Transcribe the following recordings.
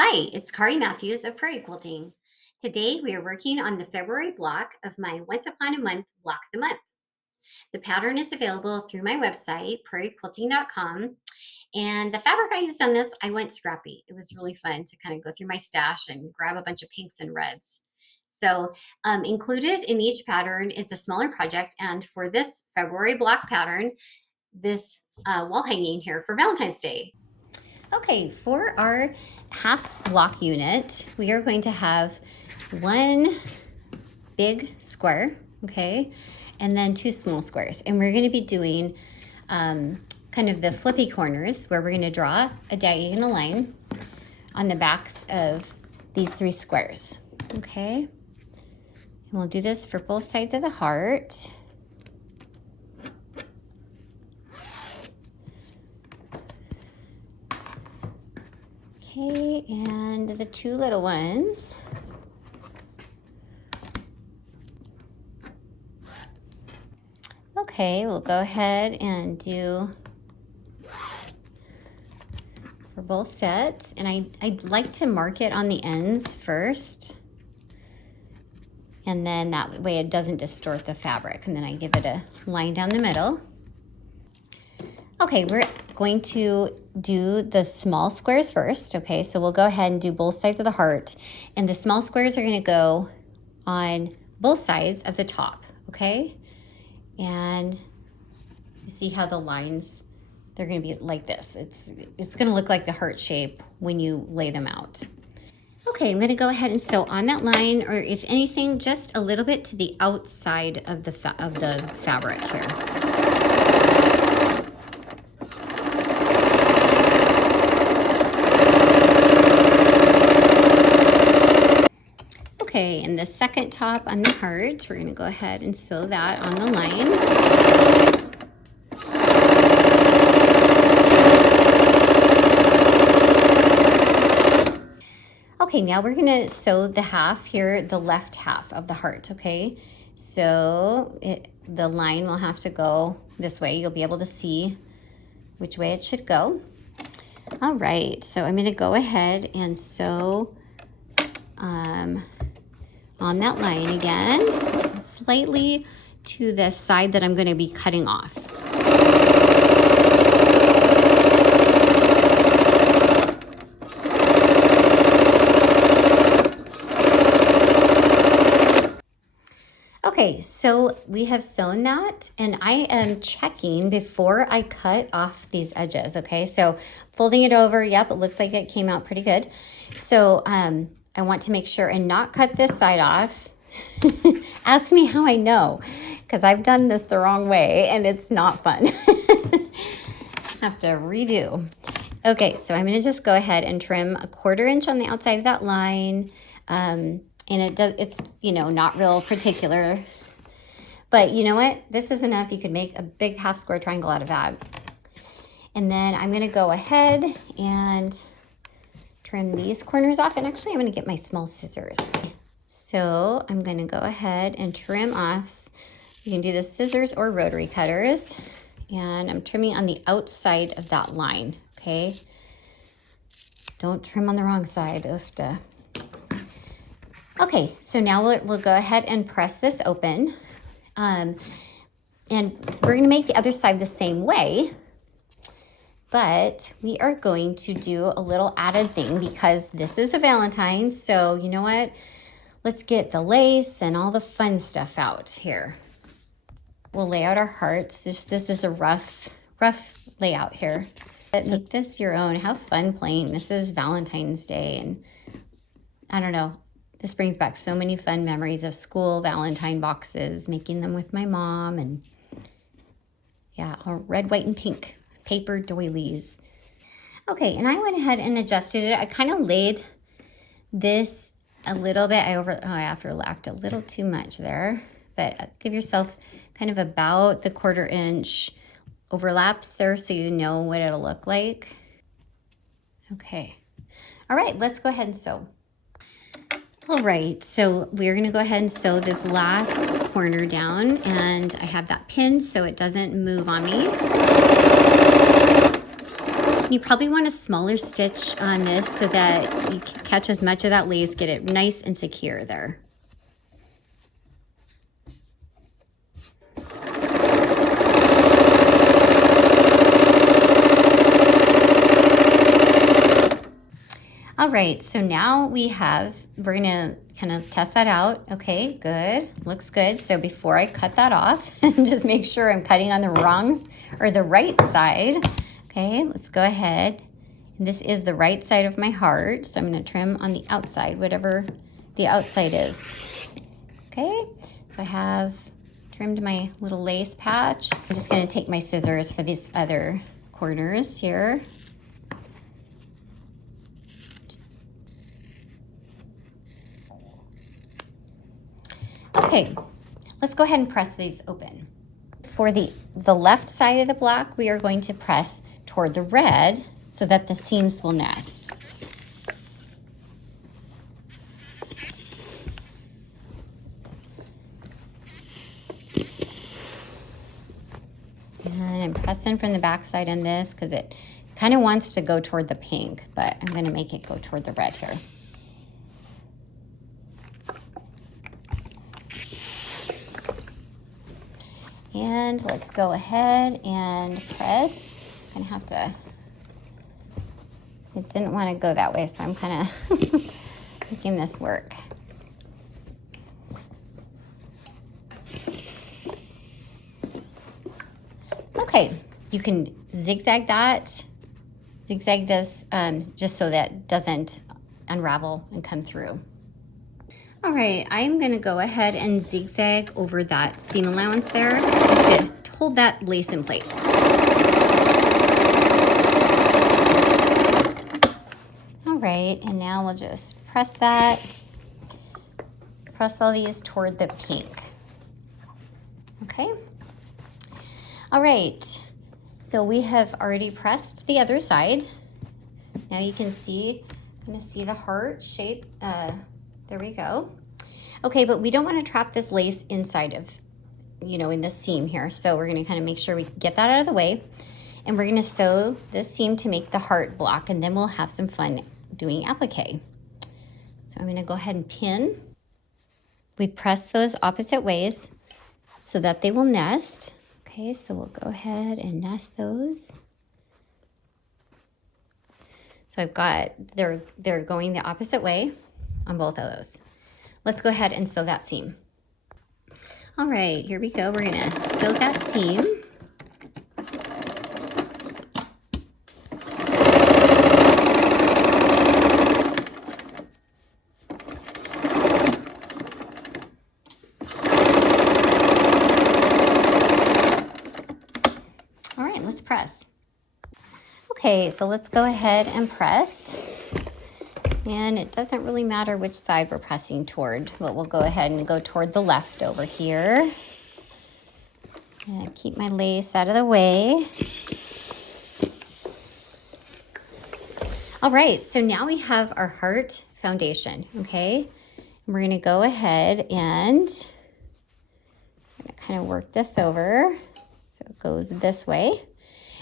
Hi, it's Kari Matthews of Prairie Quilting. Today we are working on the February block of my Once Upon a Month Block of the Month. The pattern is available through my website, prairiequilting.com. And the fabric I used on this, I went scrappy. It was really fun to kind of go through my stash and grab a bunch of pinks and reds. So included in each pattern is a smaller project. And for this February block pattern, this wall hanging here for Valentine's Day. Okay, for our half block unit, we are going to have one big square, okay, and then two small squares. And we're going to be doing kind of the flippy corners where we're going to draw a diagonal line on the backs of these three squares, okay? And we'll do this for both sides of the heart. Okay, and the two little ones. Okay, we'll go ahead and do for both sets. And I'd like to mark it on the ends first. And then that way it doesn't distort the fabric. And then I give it a line down the middle. Okay, we're going to do the small squares first. Okay, so we'll go ahead and do both sides of the heart. And the small squares are going to go on both sides of the top, okay? And you see how the lines, they're going to be like this. It's going to look like the heart shape when you lay them out. Okay, I'm going to go ahead and sew on that line, or if anything, just a little bit to the outside of the fabric here. Okay, and the second top on the heart, we're going to go ahead and sew that on the line. Okay, now we're going to sew the half here, the left half of the heart, okay? So the line will have to go this way. You'll be able to see which way it should go. All right, so I'm going to go ahead and sew on that line again, slightly to the side that I'm going to be cutting off. Okay, so we have sewn that, and I am checking before I cut off these edges, okay? So folding it over, yep, it looks like it came out pretty good. So I want to make sure and not cut this side off. Ask me how I know, because I've done this the wrong way and it's not fun. Have to redo. Okay, so I'm gonna just go ahead and trim a 1/4 inch on the outside of that line. And it's, you know, not real particular, but you know what? This is enough. You could make a big half square triangle out of that. And then I'm gonna go ahead and trim these corners off. And actually I'm gonna get my small scissors. So I'm gonna go ahead and trim off. You can do the scissors or rotary cutters. And I'm trimming on the outside of that line, okay? Don't trim on the wrong side. Okay, so now we'll go ahead and press this open. And we're gonna make the other side the same way, but we are going to do a little added thing because this is a Valentine. So you know what? Let's get the lace and all the fun stuff out here. We'll lay out our hearts. This is a rough layout here. But make this your own. Have fun playing. This is Valentine's Day, and I don't know. This brings back so many fun memories of school Valentine boxes, making them with my mom, and yeah, red, white, and pink paper doilies. Okay, and I went ahead and adjusted it. I kind of laid this a little bit. I overlapped a little too much there, but give yourself kind of about the 1/4 inch overlap there so you know what it'll look like. Okay. All right, let's go ahead and sew. All right, so we're gonna go ahead and sew this last corner down, and I have that pinned so it doesn't move on me. You probably want a smaller stitch on this so that you can catch as much of that lace, get it nice and secure there. All right, so now we're gonna kind of test that out. Okay, good, looks good. So before I cut that off, just make sure I'm cutting on the wrong or the right side. Okay, let's go ahead. And this is the right side of my heart, so I'm gonna trim on the outside, whatever the outside is. Okay, so I have trimmed my little lace patch. I'm just gonna take my scissors for these other corners here. Okay, let's go ahead and press these open. For the left side of the block, we are going to press toward the red so that the seams will nest. And I'm pressing from the back side on this because it kind of wants to go toward the pink, but I'm going to make it go toward the red here. And let's go ahead and press. I'm gonna have to, it didn't want to go that way, so I'm kind of making this work. Okay, you can zigzag this just so that it doesn't unravel and come through. All right, I'm gonna go ahead and zigzag over that seam allowance there just to hold that lace in place. All right, and now we'll just press all these toward the pink. Okay. All right, so we have already pressed the other side. Now you can see, kind of see the heart shape. There we go. Okay, but we don't want to trap this lace inside of, in this seam here. So we're going to kind of make sure we get that out of the way. And we're going to sew this seam to make the heart block, and then we'll have some fun doing applique. So I'm going to go ahead and pin. We press those opposite ways so that they will nest. Okay, so we'll go ahead and nest those. So I've got, they're going the opposite way on both of those. Let's go ahead and sew that seam. All right, here we go. We're gonna sew that seam. All right, let's press. Okay, so let's go ahead and press. And it doesn't really matter which side we're pressing toward, but we'll go ahead and go toward the left over here. And keep my lace out of the way. All right, so now we have our heart foundation, okay? And we're gonna go ahead and I'm gonna kind of work this over so it goes this way.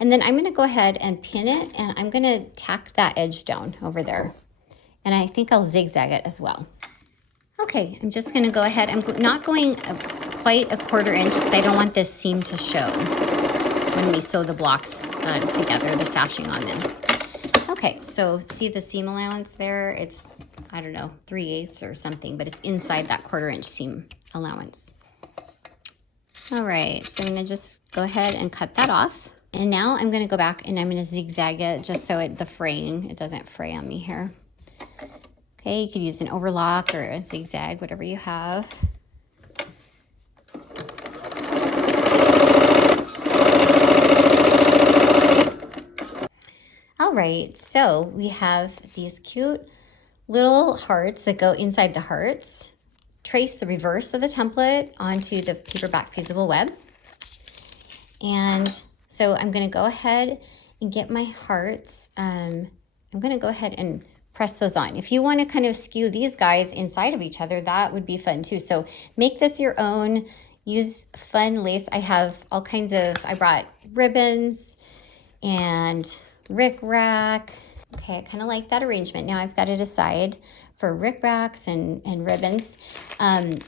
And then I'm gonna go ahead and pin it, and I'm gonna tack that edge down over there. And I think I'll zigzag it as well. Okay, I'm just gonna go ahead. I'm not going quite a 1/4 inch because I don't want this seam to show when we sew the blocks together, the sashing on this. Okay, so see the seam allowance there? It's, I don't know, 3/8 or something, but it's inside that 1/4 inch seam allowance. All right, so I'm gonna just go ahead and cut that off. And now I'm gonna go back and I'm gonna zigzag it just so it doesn't fray on me here. Okay, you could use an overlock or a zigzag, whatever you have. All right, so we have these cute little hearts that go inside the hearts. Trace the reverse of the template onto the paperback fusible web. And so I'm gonna go ahead and get my hearts. I'm gonna go ahead and press those on. If you want to kind of skew these guys inside of each other, that would be fun too. So make this your own, use fun lace. I have all kinds of, I brought ribbons and rickrack. Okay, I kind of like that arrangement. Now I've got to decide for rickracks and ribbons. I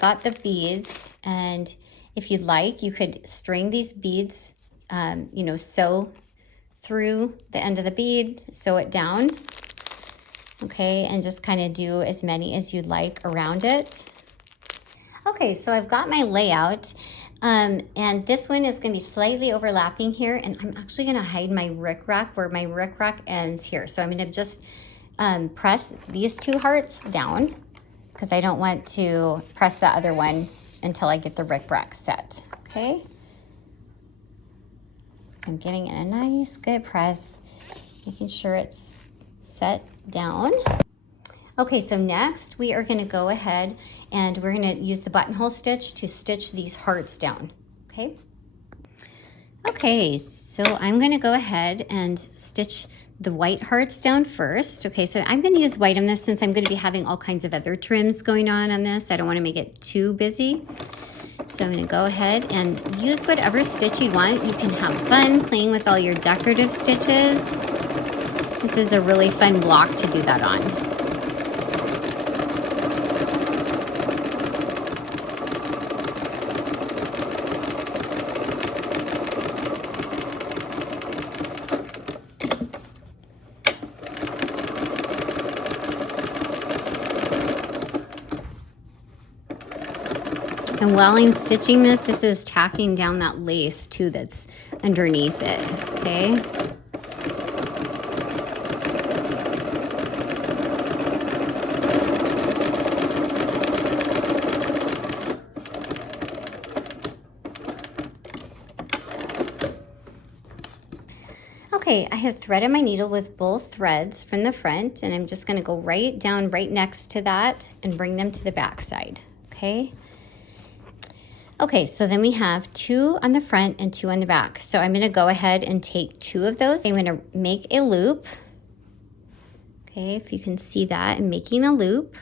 got the beads, and if you'd like, you could string these beads, you know, sew through the end of the bead, sew it down, okay, and just kind of do as many as you'd like around it. Okay, so I've got my layout, and this one is going to be slightly overlapping here, and I'm actually going to hide my rickrack where my rickrack ends here. So I'm going to just press these two hearts down because I don't want to press the other one until I get the rickrack set, okay? So I'm giving it a nice good press, making sure it's set down. Okay, so next we are going to go ahead and we're going to use the buttonhole stitch to stitch these hearts down, okay? Okay, so I'm going to go ahead and stitch the white hearts down first. Okay, so I'm going to use white on this since I'm going to be having all kinds of other trims going on this. I don't want to make it too busy. So I'm going to go ahead and use whatever stitch you want. You can have fun playing with all your decorative stitches. This is a really fun block to do that on. And while I'm stitching this is tacking down that lace too that's underneath it, okay? Okay, I have threaded my needle with both threads from the front, and I'm just going to go right down right next to that and bring them to the back side, okay? Okay, so then we have 2 on the front and 2 on the back. So I'm going to go ahead and take 2 of those. I'm going to make a loop. Okay, if you can see that, I'm making a loop.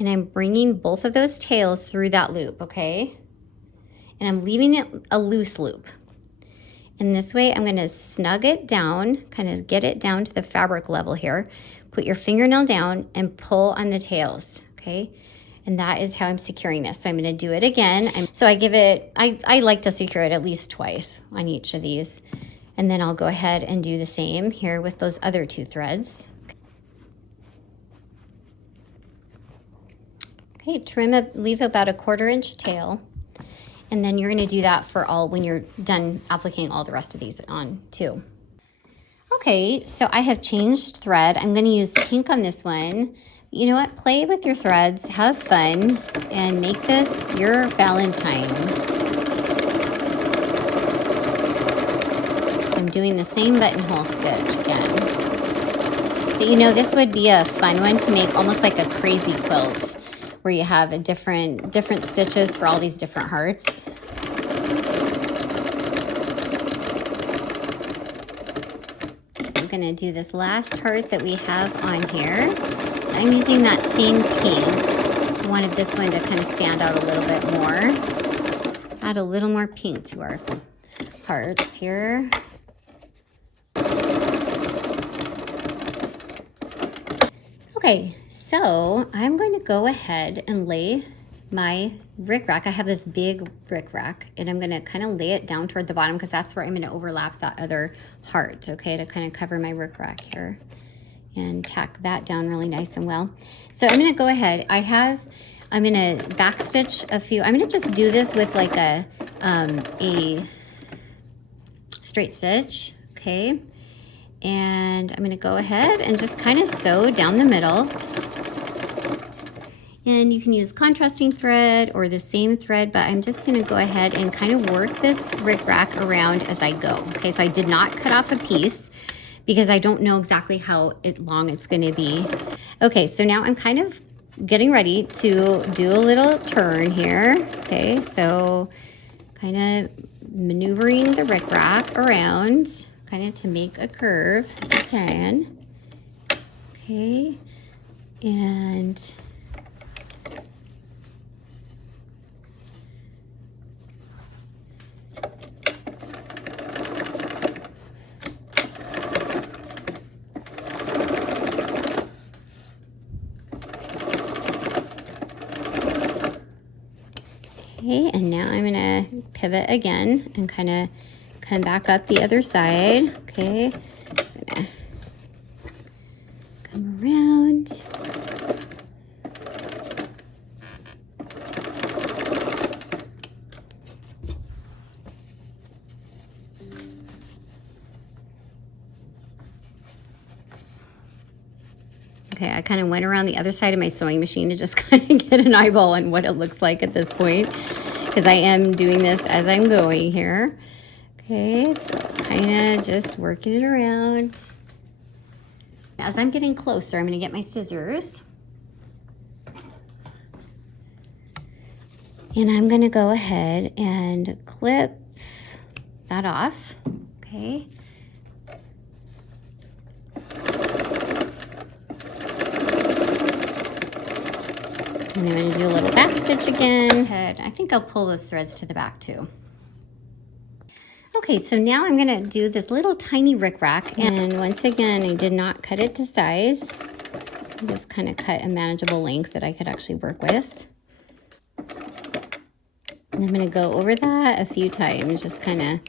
And I'm bringing both of those tails through that loop, okay? And I'm leaving it a loose loop. And this way I'm going to snug it down, kind of get it down to the fabric level here. Put your fingernail down and pull on the tails, okay? And that is how I'm securing this. So I'm going to do it again. So I give it, I like to secure it at least twice on each of these. And then I'll go ahead and do the same here with those other 2 threads. Okay, leave about a 1/4 inch tail. And then you're going to do that for all when you're done appliquing all the rest of these on too. Okay, so I have changed thread. I'm going to use pink on this one. You know what? Play with your threads, have fun, and make this your Valentine. I'm doing the same buttonhole stitch again. But you know, this would be a fun one to make almost like a crazy quilt, where you have a different stitches for all these different hearts. I'm gonna do this last heart that we have on here. I'm using that same pink. I wanted this one to kind of stand out a little bit more. Add a little more pink to our hearts here. Okay, so I'm going to go ahead and lay my rickrack. I have this big rickrack, and I'm going to kind of lay it down toward the bottom because that's where I'm going to overlap that other heart, okay, to kind of cover my rickrack here. And tack that down really nice and well. So I'm going to go ahead. I'm going to backstitch a few. I'm going to just do this with like a straight stitch, okay? And I'm going to go ahead and just kind of sew down the middle. And you can use contrasting thread or the same thread, but I'm just going to go ahead and kind of work this rickrack around as I go. Okay, so I did not cut off a piece, because I don't know exactly how long it's going to be. Okay, so now I'm kind of getting ready to do a little turn here. Okay, so kind of maneuvering the rickrack around, kind of to make a curve if you can. Okay, and pivot again and kind of come back up the other side. Okay, gonna come around. Okay, I kind of went around the other side of my sewing machine to just kind of get an eyeball on what it looks like at this point, because I am doing this as I'm going here. Okay, so kind of just working it around. As I'm getting closer, I'm going to get my scissors. And I'm going to go ahead and clip that off. Okay. And I'm going to do a little back stitch again. I think I'll pull those threads to the back too. Okay, so now I'm going to do this little tiny rickrack. And once again, I did not cut it to size. I just kind of cut a manageable length that I could actually work with. And I'm going to go over that a few times, just kind of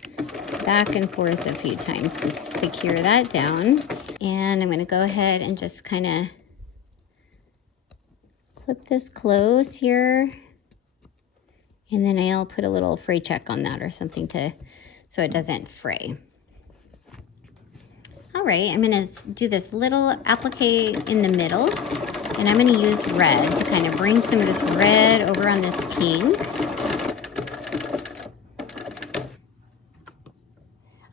back and forth a few times to secure that down. And I'm going to go ahead and just kind of clip this close here, and then I'll put a little fray check on that or something so it doesn't fray. All right, I'm going to do this little applique in the middle, and I'm going to use red to kind of bring some of this red over on this pink.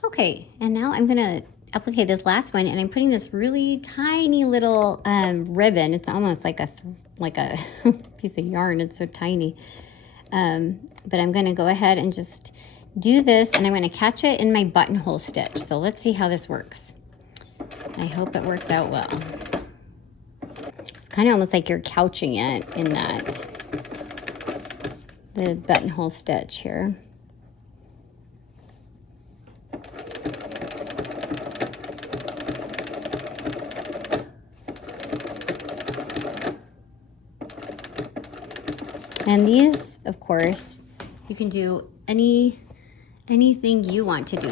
Okay, and now I'm going to applique this last one, and I'm putting this really tiny little ribbon. It's almost like a piece of yarn. It's so tiny. But I'm going to go ahead and just do this, and I'm going to catch it in my buttonhole stitch. So let's see how this works. I hope it works out well. It's kind of almost like you're couching it in the buttonhole stitch here. And these, of course, you can do anything you want to do.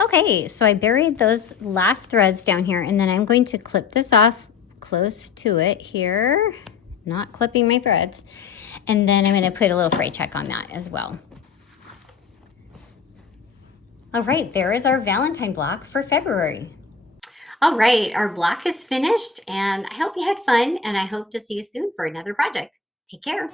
Okay, so I buried those last threads down here, and then I'm going to clip this off close to it here, not clipping my threads. And then I'm going to put a little fray check on that as well. All right, there is our Valentine block for February. All right, our block is finished, and I hope you had fun, and I hope to see you soon for another project. Take care.